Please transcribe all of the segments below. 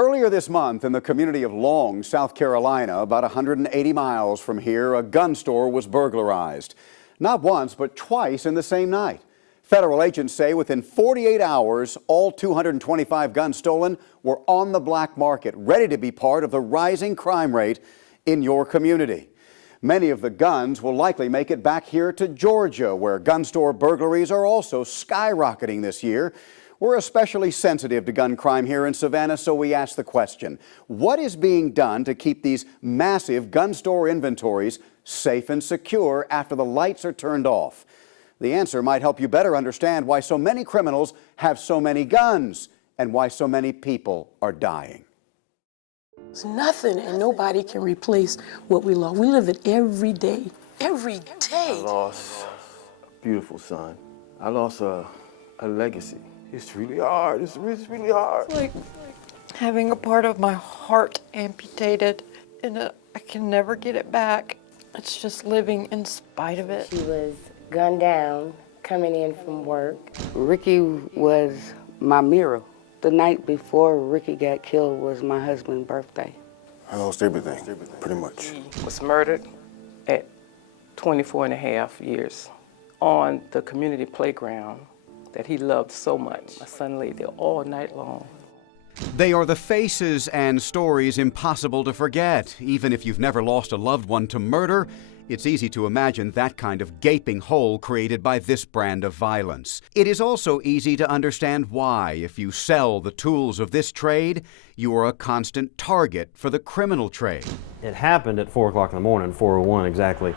Earlier this month in the community of Long, South Carolina, about 180 miles from here, a gun store was burglarized. Not once, but twice in the same night. Federal agents say within 48 hours, all 225 guns stolen were on the black market, ready to be part of the rising crime rate in your community. Many of the guns will likely make it back here to Georgia, where gun store burglaries are also skyrocketing this year. We're especially sensitive to gun crime here in Savannah, so we ask the question, what is being done to keep these massive gun store inventories safe and secure after the lights are turned off? The answer might help you better understand why so many criminals have so many guns and why so many people are dying. It's nothing and nobody can replace what we lost. We live it every day, every day. I lost a beautiful son. I lost a legacy. It's really hard. It's really hard. It's like having a part of my heart amputated and I can never get it back. It's just living in spite of it. She was gunned down coming in from work. Ricky was my mirror. The night before Ricky got killed was my husband's birthday. I lost everything, pretty much. He was murdered at 24 and a half years on the community playground that he loved so much. My son lay there all night long. They are the faces and stories impossible to forget. Even if you've never lost a loved one to murder, it's easy to imagine that kind of gaping hole created by this brand of violence. It is also easy to understand why, if you sell the tools of this trade, you are a constant target for the criminal trade. It happened at 4 o'clock in the morning, 4:01 exactly.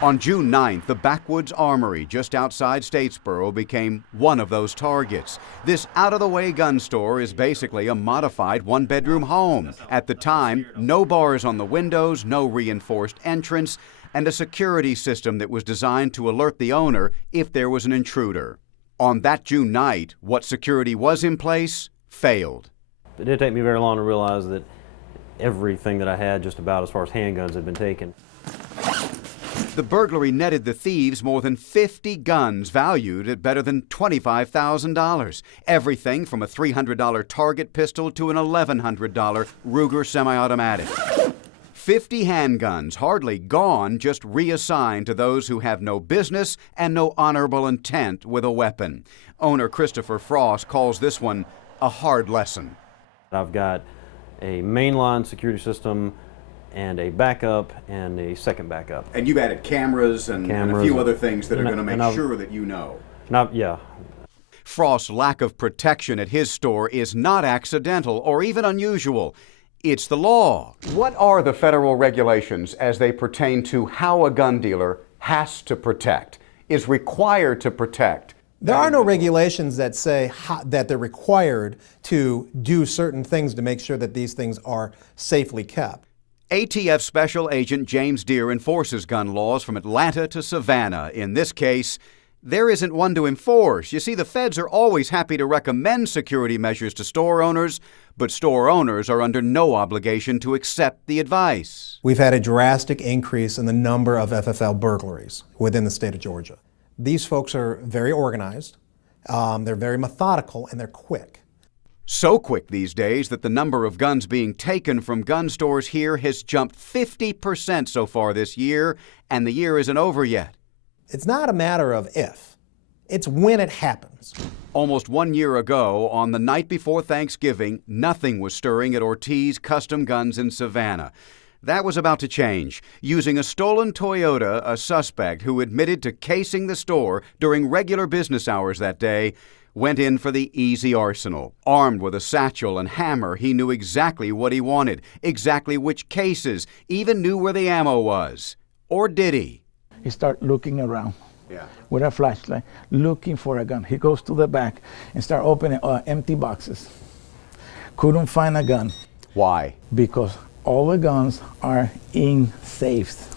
On June 9th, the Backwoods Armory just outside Statesboro became one of those targets. This out-of-the-way gun store is basically a modified one-bedroom home. At the time, no bars on the windows, no reinforced entrance, and a security system that was designed to alert the owner if there was an intruder. On that June night, what security was in place failed. It didn't take me very long to realize that everything that I had, just about as far as handguns, had been taken. The burglary netted the thieves more than 50 guns valued at better than $25,000. Everything from a $300 target pistol to an $1,100 Ruger semi-automatic. 50 handguns, hardly gone, just reassigned to those who have no business and no honorable intent with a weapon. Owner Christopher Frost calls this one a hard lesson. I've got a mainline security system and a backup and a second backup. And you've added cameras and a few other things that are going to make sure that you know. Yeah. Frost's lack of protection at his store is not accidental or even unusual. It's the law. What are the federal regulations as they pertain to how a gun dealer has to protect, is required to protect? There are no regulations that say that they're required to do certain things to make sure that these things are safely kept. ATF Special Agent James Deere enforces gun laws from Atlanta to Savannah. In this case, there isn't one to enforce. You see, the feds are always happy to recommend security measures to store owners, but store owners are under no obligation to accept the advice. We've had a drastic increase in the number of FFL burglaries within the state of Georgia. These folks are very organized, they're very methodical, and they're quick. So quick these days that the number of guns being taken from gun stores here has jumped 50% so far this year, and the year isn't over yet. It's not a matter of if, it's when it happens. Almost 1 year ago, on the night before Thanksgiving, nothing was stirring at Ortiz Custom Guns in Savannah. That was about to change. Using a stolen Toyota, a suspect who admitted to casing the store during regular business hours that day went in for the easy arsenal. Armed with a satchel and hammer, he knew exactly what he wanted, exactly which cases, even knew where the ammo was. Or did he? He started looking around with a flashlight, looking for a gun. He goes to the back and start opening empty boxes. Couldn't find a gun. Why? Because all the guns are in safes.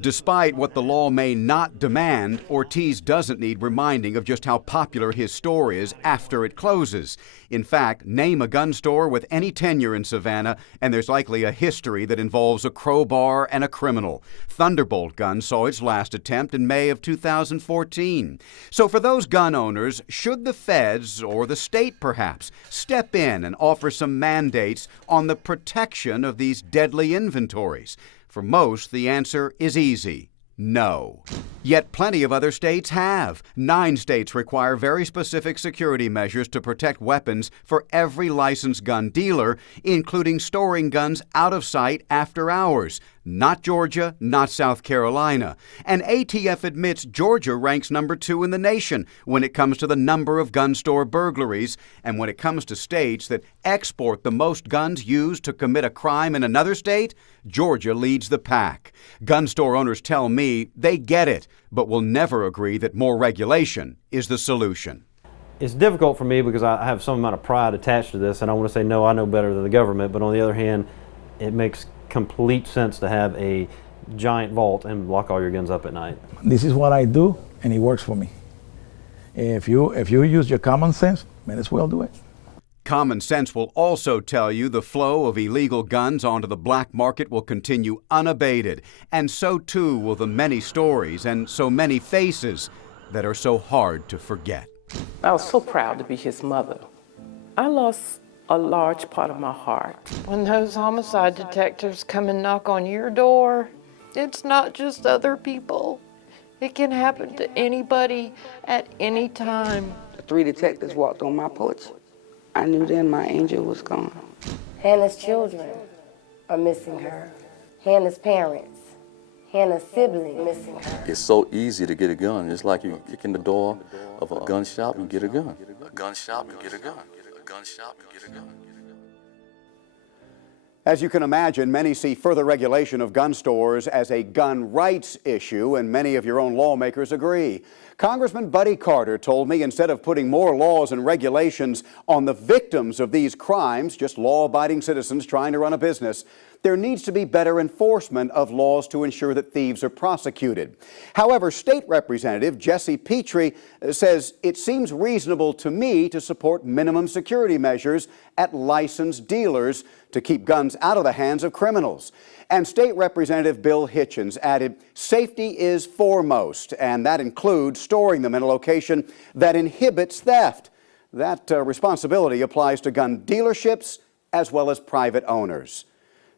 Despite what the law may not demand, Ortiz doesn't need reminding of just how popular his store is after it closes. In fact, name a gun store with any tenure in Savannah, and there's likely a history that involves a crowbar and a criminal. Thunderbolt Gun saw its last attempt in May of 2014. So for those gun owners, should the feds, or the state perhaps, step in and offer some mandates on the protection of these deadly inventories? For most, the answer is easy: no. Yet plenty of other states have. 9 states require very specific security measures to protect weapons for every licensed gun dealer, including storing guns out of sight after hours. Not Georgia, not South Carolina. And ATF admits Georgia ranks number 2 in the nation when it comes to the number of gun store burglaries, and when it comes to states that export the most guns used to commit a crime in another state, Georgia leads the pack. Gun store owners tell me they get it, but will never agree that more regulation is the solution. It's difficult for me because I have some amount of pride attached to this, and I want to say, no, I know better than the government, but on the other hand, it makes complete sense to have a giant vault and lock all your guns up at night. This is what I do, and it works for me. If you use your common sense, might as well do it. Common sense will also tell you the flow of illegal guns onto the black market will continue unabated, and so too will the many stories and so many faces that are so hard to forget. I was so proud to be his mother. I lost a large part of my heart. When those homicide detectives come and knock on your door, it's not just other people. It can happen to anybody at any time. 3 detectives walked on my porch. I knew then my angel was gone. Hannah's children are missing her. Hannah's parents, Hannah's siblings missing her. It's so easy to get a gun. It's like you kick in the door of a gun shop and get a gun. A gun shop and get a gun. A gun shop and get a gun. As you can imagine, many see further regulation of gun stores as a gun rights issue, and many of your own lawmakers agree. Congressman Buddy Carter told me instead of putting more laws and regulations on the victims of these crimes, just law-abiding citizens trying to run a business, there needs to be better enforcement of laws to ensure that thieves are prosecuted. However, State Representative Jesse Petrie says it seems reasonable to me to support minimum security measures at licensed dealers to keep guns out of the hands of criminals. And State Representative Bill Hitchens added, safety is foremost, and that includes storing them in a location that inhibits theft. That responsibility applies to gun dealerships as well as private owners.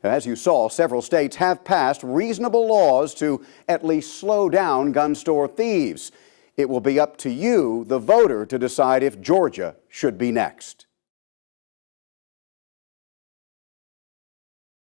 As you saw, several states have passed reasonable laws to at least slow down gun store thieves. It will be up to you, the voter, to decide if Georgia should be next.